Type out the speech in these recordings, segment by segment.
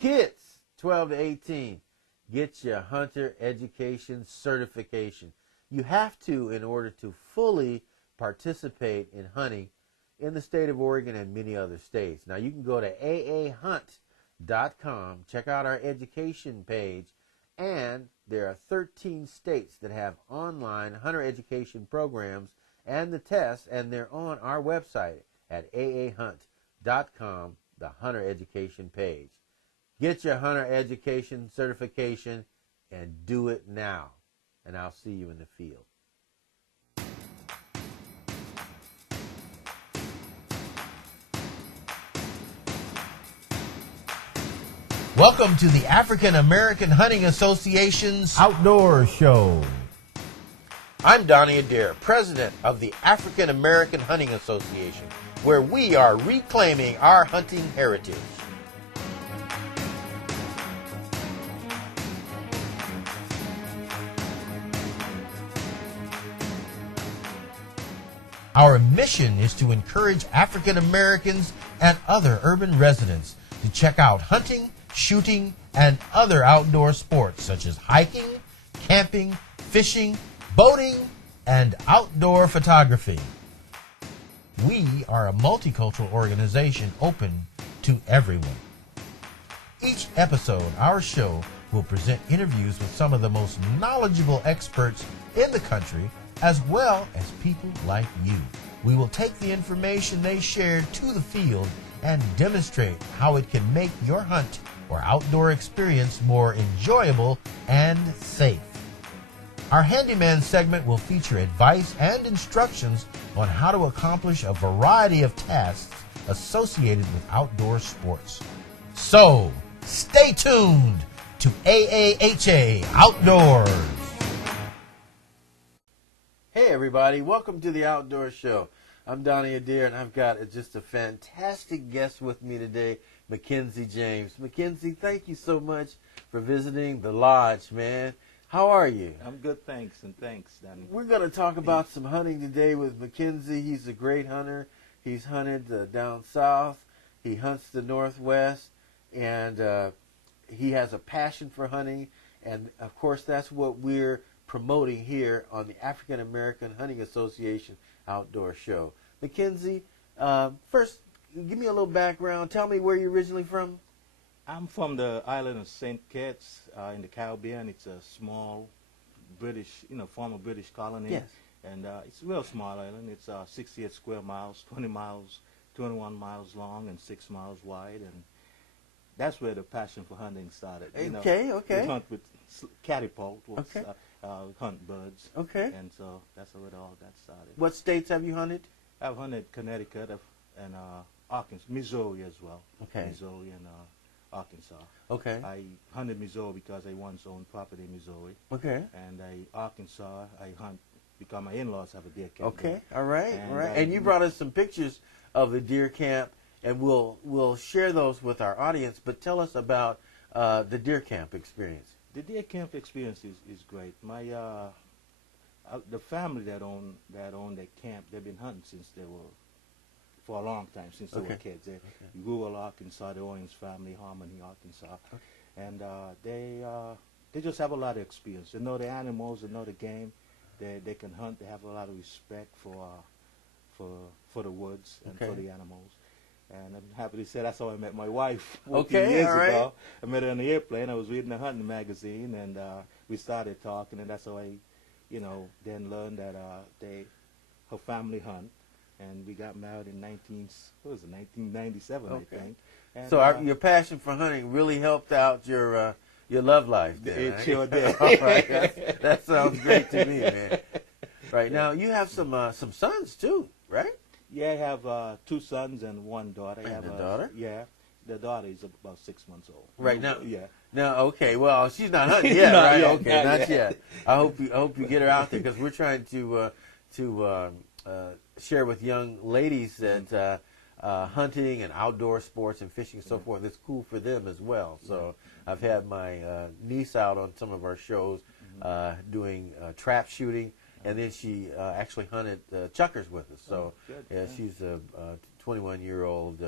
Kids 12 to 18, get your hunter education certification. You have to in order to fully participate in hunting in the state of Oregon and many other states. Now you can go to aahunt.com, check out our education page, and there are 13 states that have online hunter education programs and the tests, and they're on our website at aahunt.com, the hunter education page. Get your hunter education certification and do it now. And I'll see you in the field. Welcome to the African American Hunting Association's Outdoor Show. I'm Donnie Adair, president of the African American Hunting Association, where we are reclaiming our hunting heritage. Our mission is to encourage African Americans and other urban residents to check out hunting, shooting, and other outdoor sports such as hiking, camping, fishing, boating, and outdoor photography. We are a multicultural organization open to everyone. Each episode, our show will present interviews with some of the most knowledgeable experts in the country, as well as people like you. We will take the information they shared to the field and demonstrate how it can make your hunt or outdoor experience more enjoyable and safe. Our Handyman segment will feature advice and instructions on how to accomplish a variety of tasks associated with outdoor sports. So, stay tuned to AAHA Outdoors. Hey everybody, welcome to the Outdoor Show. I'm Donnie Adair, and I've got just a fantastic guest with me today, Mackenzie James. Mackenzie, thank you so much for visiting the lodge, man. How are you? I'm good, thanks, Donnie. We're going to talk about some hunting today with Mackenzie. He's a great hunter. He's hunted down south. He hunts the Northwest, and he has a passion for hunting, and of course that's what we're promoting here on the African American Hunting Association Outdoor Show. Mackenzie, first, give me a little background. Tell me where you're originally from. I'm from the island of St. Kitts in the Caribbean. It's a small British, former British colony. Yes. And it's a real small island. It's 68 square miles, 21 miles long, and 6 miles wide. And that's where the passion for hunting started. Okay. We hunt with catapult. Okay. Hunt birds. Okay. And so that's where it all got started. What states have you hunted? I've hunted Connecticut and Arkansas, Missouri as well. Okay. Missouri and Arkansas. Okay. I hunted Missouri because I once owned property in Missouri. Okay. And Arkansas, I hunt because my in-laws have a deer camp. Okay. There. All right. And you brought us some pictures of the deer camp, and we'll share those with our audience. But tell us about the deer camp experience. The deer camp experience is great. My the family that owned that camp, they've been hunting since they were, for a long time, since they were kids. Rural Arkansas, the Owens family, Harmony, Arkansas. Okay. And they just have a lot of experience. They know the animals, they know the game. They can hunt. They have a lot of respect for the woods and for the animals. And I'm happy to say that's how I met my wife 14 years ago. I met her on the airplane. I was reading a hunting magazine, and we started talking, and that's how I, then learned that her family hunt. And we got married in 1997, I think. And, so your passion for hunting really helped out your love life then, It sure did. All right. That sounds great to me, man. Right, now you have some sons too, right? Yeah, I have 2 sons and 1 daughter. And a daughter? Yeah. The daughter is about 6 months old. Right now? Yeah. No, okay. Well, she's not hunting yet, Not right? yet, Okay, not not yet. yet. I hope you get her out there, because we're trying to share with young ladies that hunting and outdoor sports and fishing and so forth, it's cool for them as well. So I've had my niece out on some of our shows doing trap shooting. And then she actually hunted chuckers with us. So she's a 21-year-old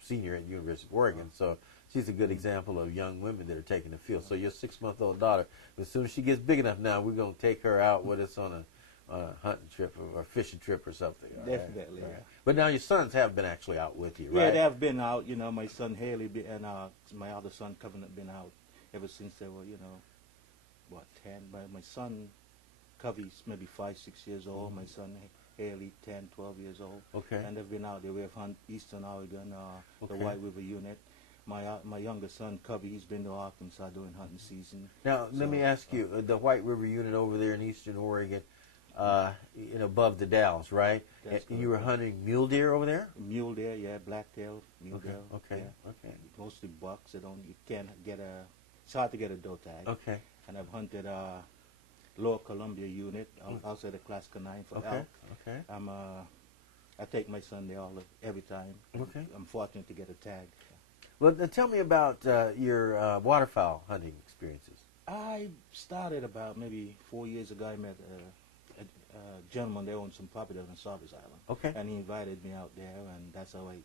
senior at the University of Oregon. So she's a good example of young women that are taking the field. So your 6-month-old daughter, as soon as she gets big enough now, we're going to take her out with us on a hunting trip or a fishing trip or something. Definitely, right? yeah. But now your sons have been actually out with you, right? Yeah, they have been out. You know, my son Haley and my other son Kevin have been out ever since they were, 10. But my son Covey's maybe 5, 6 years old. My son Haley 10, 12 years old. Okay. And they've been out. They have hunt Eastern Oregon, the Okay. White River unit. My younger son Covey, he's been to Arkansas during hunting season. Now let me ask you, the White River unit over there in Eastern Oregon, above the Dalles, right? And you were hunting mule deer over there? Mule deer, yeah, blacktail, mule deer. Okay. Yeah. Okay. Mostly bucks. You can't get it's hard to get a doe tag. Okay. And I've hunted Lower Columbia unit outside the Class 9 for elk. Okay. I take my son there every time. Okay. I'm fortunate to get a tag. Well, tell me about your waterfowl hunting experiences. I started about maybe 4 years ago. I met a gentleman there on some property on Sarvis Island. Okay. And he invited me out there, and that's how I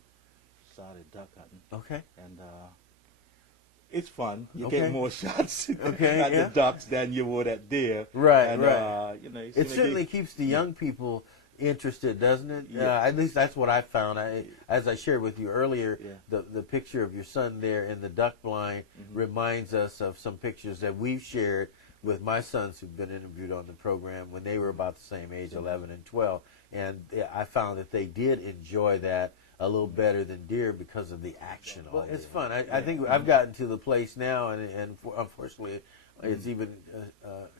started duck hunting. Okay. And it's fun. You Okay. get more shots Okay, at yeah. the ducks than you would at deer. Right, and, right. You It certainly keeps the young people interested, doesn't it? Yeah. At least that's what I found. As I shared with you earlier, Yeah. the picture of your son there in the duck blind reminds us of some pictures that we've shared with my sons who've been interviewed on the program when they were about the same age, 11 and 12. And I found that they did enjoy that a little better than deer because of the action. Well, it's fun. I think I've gotten to the place now, and unfortunately, it's even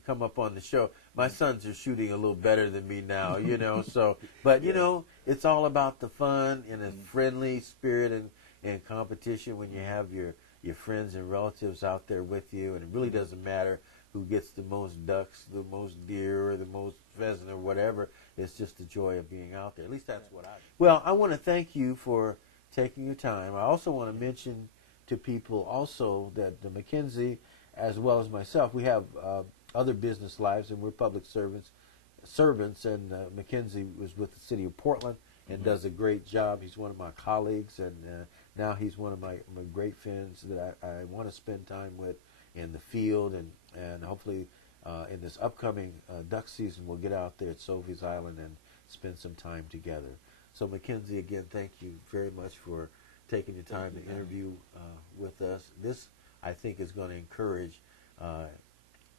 come up on the show. My sons are shooting a little better than me now, So, but it's all about the fun and a friendly spirit and competition when you have your friends and relatives out there with you, and it really doesn't matter who gets the most ducks, the most deer, or the most pheasant, or whatever. It's just the joy of being out there. At least that's what I do. Well, I want to thank you for taking your time. I also want to mention to people also that the McKenzie, as well as myself, we have other business lives, and we're public servants. And McKenzie was with the city of Portland and does a great job. He's one of my colleagues, and now he's one of my great friends that I want to spend time with in the field, and hopefully in this upcoming duck season we'll get out there at Sophie's Island and spend some time together. So McKenzie, again, thank you very much for taking the time to interview with us. This, I think, is going to encourage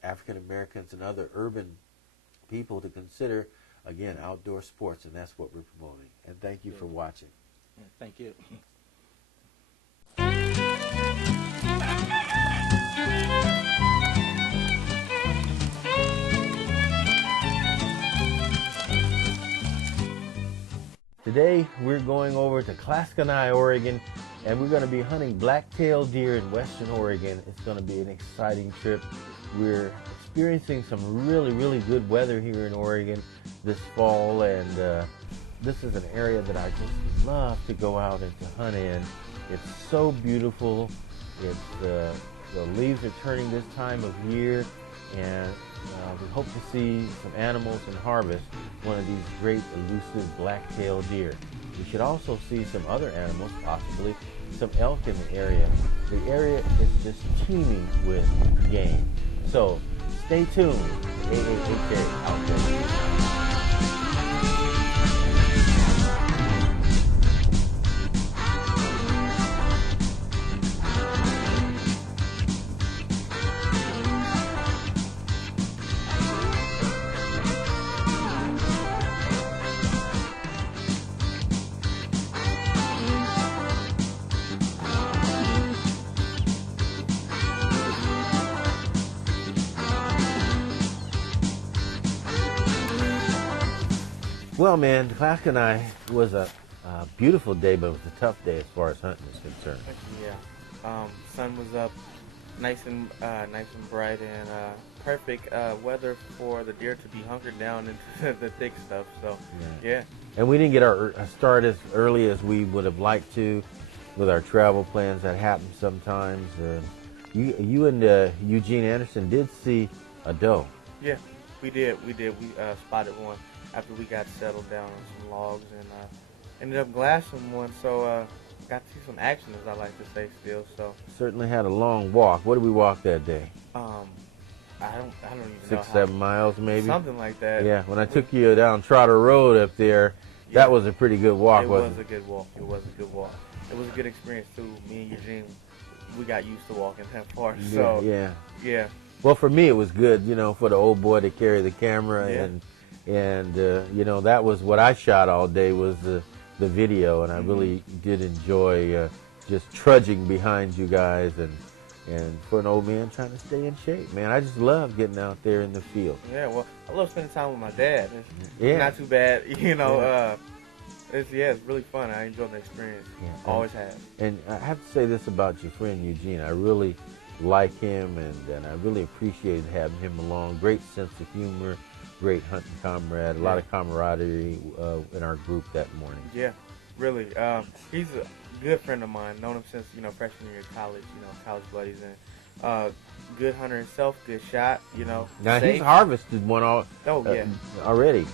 African Americans and other urban people to consider, again, outdoor sports, and that's what we're promoting. And thank you for watching. Yeah, thank you. Today we're going over to Claskanai, Oregon, and we're going to be hunting black-tailed deer in western Oregon. It's going to be an exciting trip. We're experiencing some really, really good weather here in Oregon this fall, and this is an area that I just love to go out and to hunt in. It's so beautiful. It's the leaves are turning this time of year, and we hope to see some animals and harvest one of these great elusive black-tailed deer. We should also see some other animals, possibly some elk in the area. The area is just teeming with game. So stay tuned. AAHA Outdoor. Well, man, Claskanai was a beautiful day, but it was a tough day as far as hunting is concerned. Yeah, sun was up, nice and bright, and perfect weather for the deer to be hunkered down into the thick stuff. So, yeah. And we didn't get our start as early as we would have liked to with our travel plans. That happens sometimes. You and Eugene Anderson did see a doe. Yeah, we did. We spotted one after we got settled down on some logs, and ended up glassing one. So got to see some action, as I like to say still. So Certainly had a long walk. What did we walk that day? I don't even know 6-7 miles maybe. something like that. Yeah. When I took you down Trotter Road up there, that was a pretty good walk. It wasn't was a good walk. It was a good walk. It was a good experience too. Me and Eugene, we got used to walking that far. So yeah. Well, for me, it was good, you know, for the old boy to carry the camera, Yeah. and you know, that was what I shot all day was the video, and I really did enjoy just trudging behind you guys, and for an old man trying to stay in shape, man, I just love getting out there in the field. Yeah, well, I love spending time with my dad. Yeah. Not too bad, you know. It's really fun. I enjoy the experience. Yeah. Always have. And I have to say this about your friend Eugene. I really like him, and I really appreciated having him along. Great sense of humor, great hunting comrade, a lot of camaraderie in our group that morning. Yeah, really. He's a good friend of mine. Known him since, freshman year of college, college buddies. And good hunter himself, good shot, Now, safe. he's harvested one already.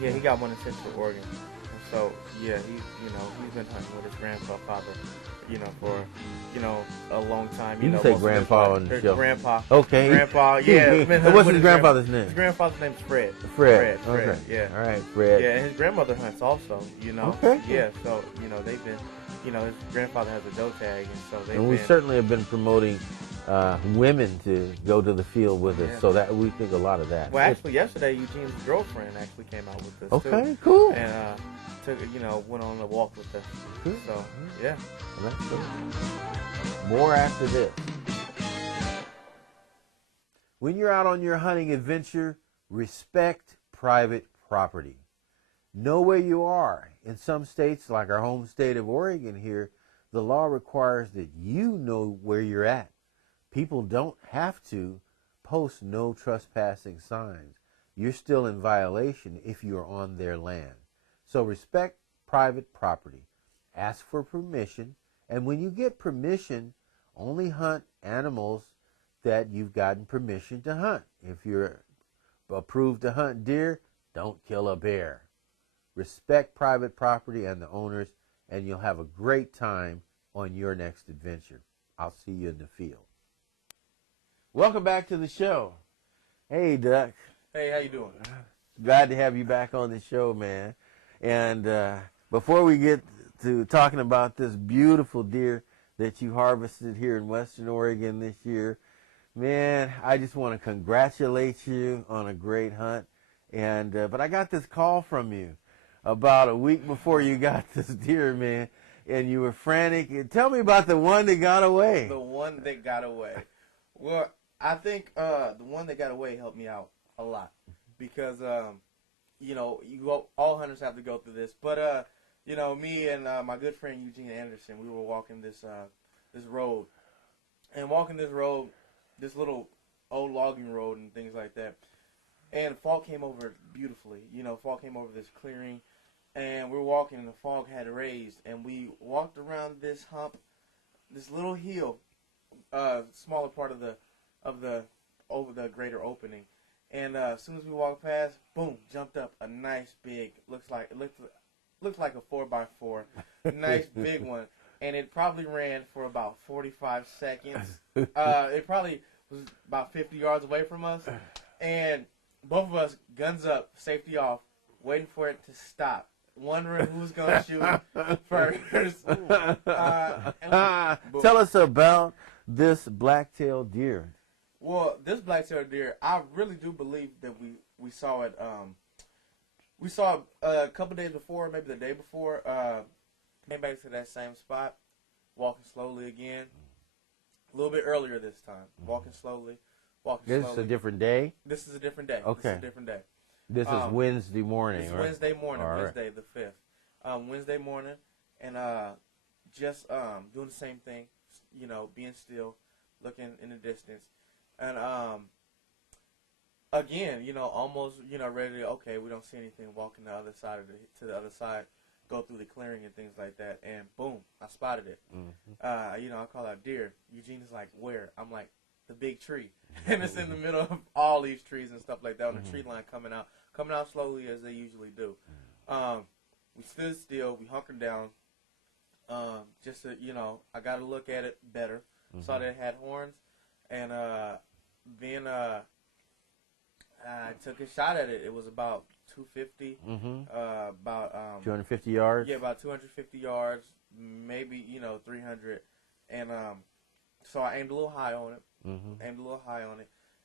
Yeah, he got one in Central Oregon. And so, yeah, he's been hunting with his grandfather, for, a long time. You can say grandpa on the show. Grandpa. Okay. Grandpa, yeah. What's his grandfather's name? His grandfather's name is Fred. Fred. Fred, Okay. yeah. All right, Fred. Yeah, and his grandmother hunts also, Okay. Yeah, so, they've been, his grandfather has a doe tag, and so they've And we been. certainly have been promoting women to go to the field with us, so that we think a lot of that. Well, actually, yesterday, Eugene's girlfriend actually came out with us, too. Okay, cool. And went on a walk with us. Good. So, yeah. Well, that's good. More after this. When you're out on your hunting adventure, respect private property. Know where you are. In some states, like our home state of Oregon here, the law requires that you know where you're at. People don't have to post no trespassing signs. You're still in violation if you're on their land. So respect private property. Ask for permission, and when you get permission, only hunt animals that you've gotten permission to hunt. If you're approved to hunt deer, don't kill a bear. Respect private property and the owners, and you'll have a great time on your next adventure. I'll see you in the field. Welcome back to the show. Hey, Duck. Hey, how you doing? Glad to have you back on the show, man. And before we get to talking about this beautiful deer that you harvested here in Western Oregon this year, man, I just want to congratulate you on a great hunt. And but I got this call from you about a week before you got this deer, man, and you were frantic. Tell me about the one that got away. The one that got away. Well, I think the one that got away helped me out a lot because, all hunters have to go through this. But, me and my good friend Eugene Anderson, we were walking this road. And walking this road, this little old logging road and things like that. And fog came over beautifully. Fog came over this clearing. And we were walking and the fog had raised. And we walked around this hump, this little hill, smaller part over the greater opening. And as soon as we walked past, boom, jumped up a nice big, looks like a 4x4, nice big one. And it probably ran for about 45 seconds. It probably was about 50 yards away from us. And both of us, guns up, safety off, waiting for it to stop. Wondering who's going to shoot first. Tell us about this black-tailed deer. Well, this black-tailed deer, I really do believe that we saw it. We saw it a couple days before, maybe the day before. Came back to that same spot, walking slowly again. A little bit earlier this time, walking slowly. This is a different day? This is a different day. Okay. This is a different day. This is Wednesday morning, It's right? Wednesday morning, All right. Wednesday the 5th. Wednesday morning, and just doing the same thing, being still, looking in the distance. And again, almost, ready to, okay, we don't see anything, walking the other side to the other side, go through the clearing and things like that, and boom, I spotted it. Mm-hmm. I call out deer. Eugene is like, where? I'm like, the big tree. And it's in the middle of all these trees and stuff like that on the tree line coming out slowly as they usually do. We stood still, we hunkered down, just to, I got to look at it better. Saw that it had horns, and then I took a shot at it. It was about 250, about 250 yards. Yeah, about 250 yards, maybe 300, and so I aimed a little high on it.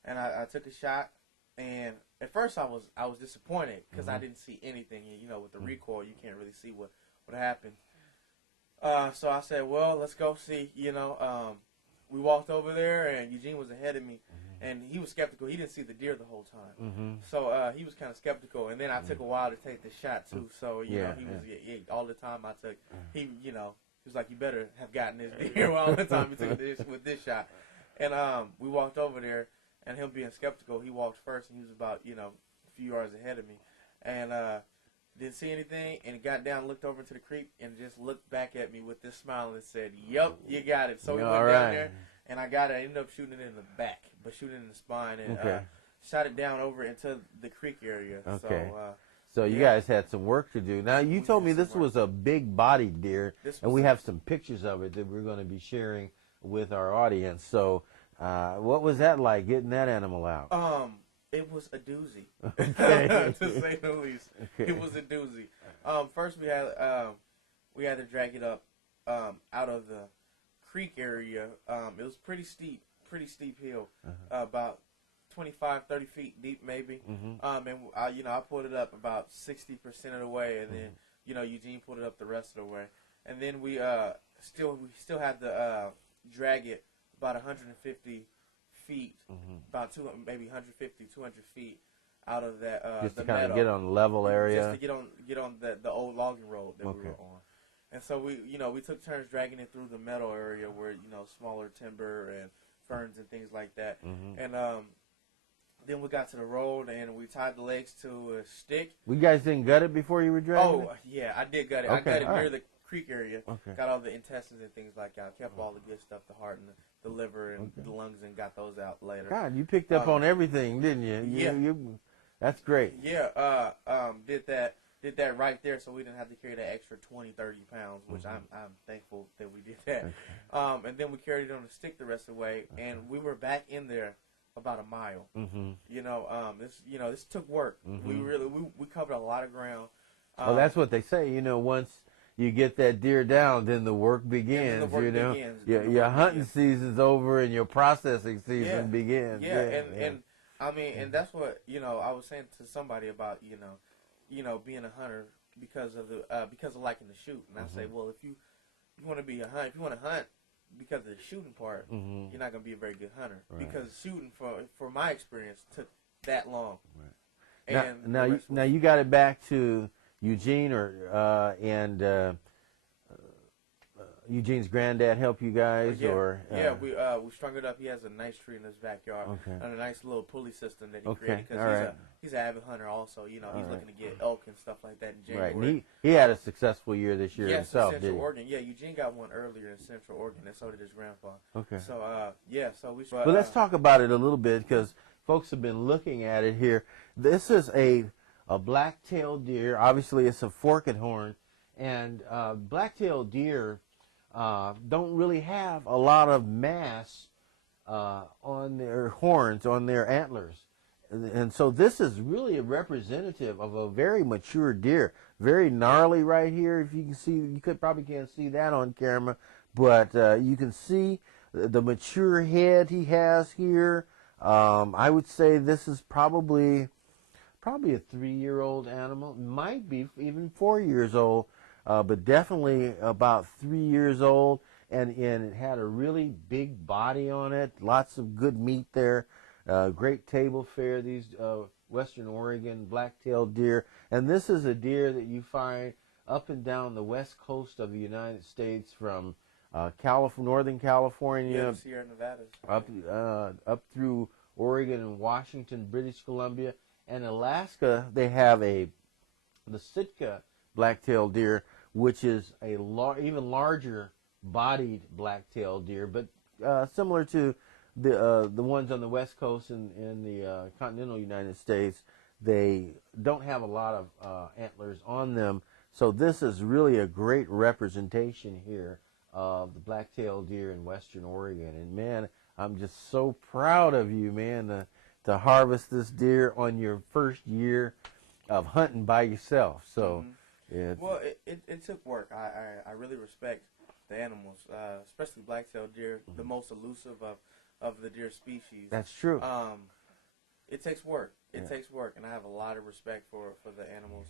And I took a shot, and at first I was disappointed because I didn't see anything. With the recoil, you can't really see what happened. So I said, well, let's go see. We walked over there, and Eugene was ahead of me, and he was skeptical. He didn't see the deer the whole time, so he was kind of skeptical. And then I took a while to take the shot too. So he was all the time I took. He was like, you better have gotten this deer all the time you took this with this shot. And we walked over there, and him being skeptical, he walked first, and he was about a few yards ahead of me, and didn't see anything, and he got down, looked over into the creek, and just looked back at me with this smile and said, "Yep, you got it." So we went down there, and I got it. I ended up shooting it in the back, but shooting it in the spine, and shot it down over into the creek area. Okay. So you guys had some work to do. Now, you told me this was a big-bodied deer, and we have some pictures of it that we're going to be sharing with our audience. So what was that like, getting that animal out? It was a doozy, to say the least. Okay. It was a doozy. First, we had to drag it up out of the creek area. It was pretty steep hill, about 25, 30 feet deep, maybe. And I pulled it up about 60% of the way, and then Eugene pulled it up the rest of the way, and then we still had to drag it about 150 feet, about maybe 150, 200 feet out of that just the to kind meadow, of get on level area, just to get on the old logging road that we were on. And so we took turns dragging it through the meadow area where smaller timber and ferns and things like that. And then we got to the road and we tied the legs to a stick. You guys didn't gut it before you were dragging it? Oh yeah, I did gut it. Okay, I got it near the creek area. Got all the intestines and things like that. I kept all the good stuff, the heart and the liver and the lungs, and got those out later. God, you picked up on everything, didn't you? Yeah. That's great. Yeah, did that right there, so we didn't have to carry that extra 20, 30 pounds, which I'm thankful that we did that. And then we carried it on a stick the rest of the way, and we were back in there about a mile. This took work. We covered a lot of ground. Well, that's what they say. Once you get that deer down, then the work begins. Your hunting season's over and your processing season begins. And I mean, and that's what I was saying to somebody about being a hunter because of liking to shoot. And I say, well, if you want to be a hunter, if you want to hunt because of the shooting part, you're not going to be a very good hunter because shooting, for my experience, took that long. Right. And now you got it back to Eugene and Eugene's granddad help you guys, we strung it up. He has a nice tree in his backyard and a nice little pulley system that he created because he's an avid hunter. Also, he's looking to get elk and stuff like that in January. Right, and he had a successful year this year himself. Central Oregon. Yeah, Eugene got one earlier in Central Oregon, and so did his grandpa. Okay. So Well, let's talk about it a little bit because folks have been looking at it here. This is a black-tailed deer. Obviously, it's a forked horn, and black-tailed deer don't really have a lot of mass on their horns, on their antlers. And so this is really a representative of a very mature deer. Very gnarly right here. If you can see, you probably can't see that on camera, but you can see the mature head he has here. I would say this is probably a 3-year-old animal. Might be even 4 years old. But definitely about 3 years old, and it had a really big body on it, lots of good meat there, great table fare, these Western Oregon black-tailed deer. And this is a deer that you find up and down the west coast of the United States from Northern California, Sierra Nevada, up through Oregon and Washington, British Columbia, and Alaska. They have the Sitka black-tailed deer, which is a even larger bodied black-tailed deer, but similar to the ones on the west coast in the continental United States. They don't have a lot of antlers on them, So this is really a great representation here of the black-tailed deer in Western Oregon. And man, I'm just so proud of you, man, to harvest this deer on your first year of hunting by yourself. So, well, it took work. I really respect the animals, especially black-tailed deer, the most elusive of the deer species. That's true. It takes work. It takes work, and I have a lot of respect for the animals.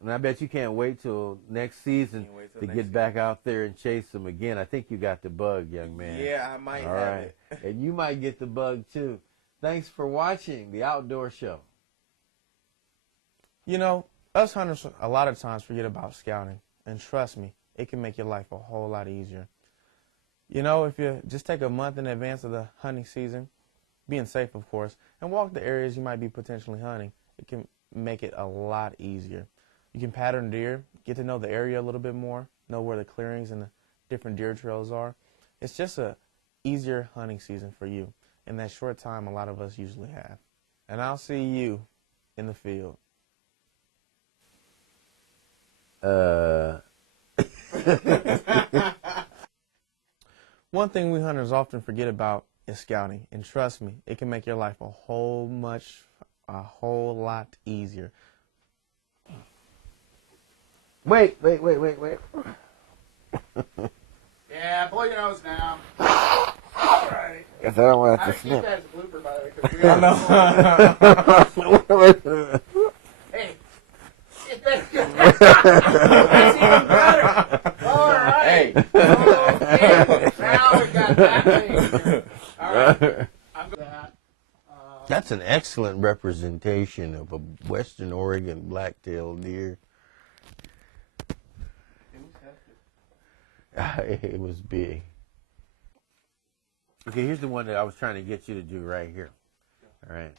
And I bet you can't wait till next season to get back out there and chase them again. I think you got the bug, young man. Yeah, I might have it. And you might get the bug, too. Thanks for watching The Outdoor Show. You know, us hunters a lot of times forget about scouting. And trust me, it can make your life a whole lot easier. You know, if you just take a month in advance of the hunting season, being safe, of course, and walk the areas you might be potentially hunting, it can make it a lot easier. You can pattern deer, get to know the area a little bit more, know where the clearings and the different deer trails are. It's just a easier hunting season for you in that short time a lot of us usually have. And I'll see you in the field. One thing we hunters often forget about is scouting, and trust me, it can make your life a whole lot easier. Wait. Yeah, blow your nose now. All right. Because I don't want to I keep snip. that as a blooper, by the way, because we all know. Hey. That's even better. All right. Hey. Okay. Now we got that thing. All right. I'm going to that. That's an excellent representation of a Western Oregon black-tailed deer. It was big. Okay, here's the one that I was trying to get you to do right here. All right.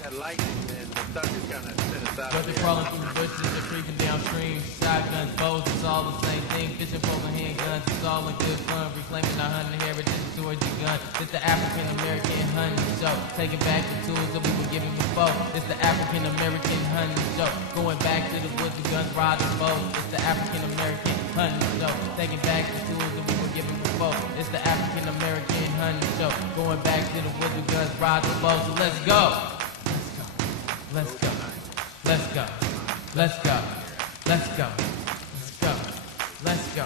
That lightning and the sucker kind of set us out. Whether crawling through the bushes or creeping downstream, shotguns, bows, it's all the same thing. Fishing, poking handguns, it's all in good fun. Reclaiming our hunting heritage towards your gun. It's the African American hunting show. Taking back the tools that we were given before. It's the African American hunting show. Going back to the woods, the guns, rods, and bows. It's the African American hunting show. Taking back the tools that we were given before. It's the African American hunting show. Going back to the woods, the guns, rods, and bows. So let's go. Let's go. Let's go. Let's go. Let's go. Let's go. Let's go.